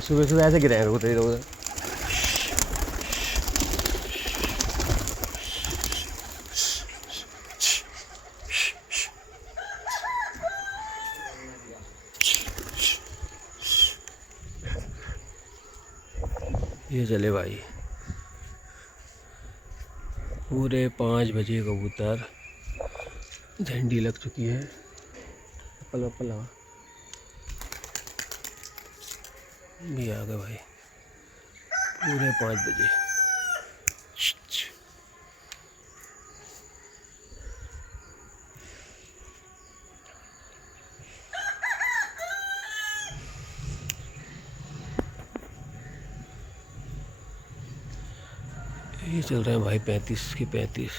सुबह सुबह ऐसे गिरे हैं कबूतर इधर उधर। ये चले भाई, पूरे 5 बजे कबूतर, झंडी लग चुकी है। पल लगा भी आ गए भाई, पूरे 5 बजे। ये चल रहे हैं भाई 35 के 35।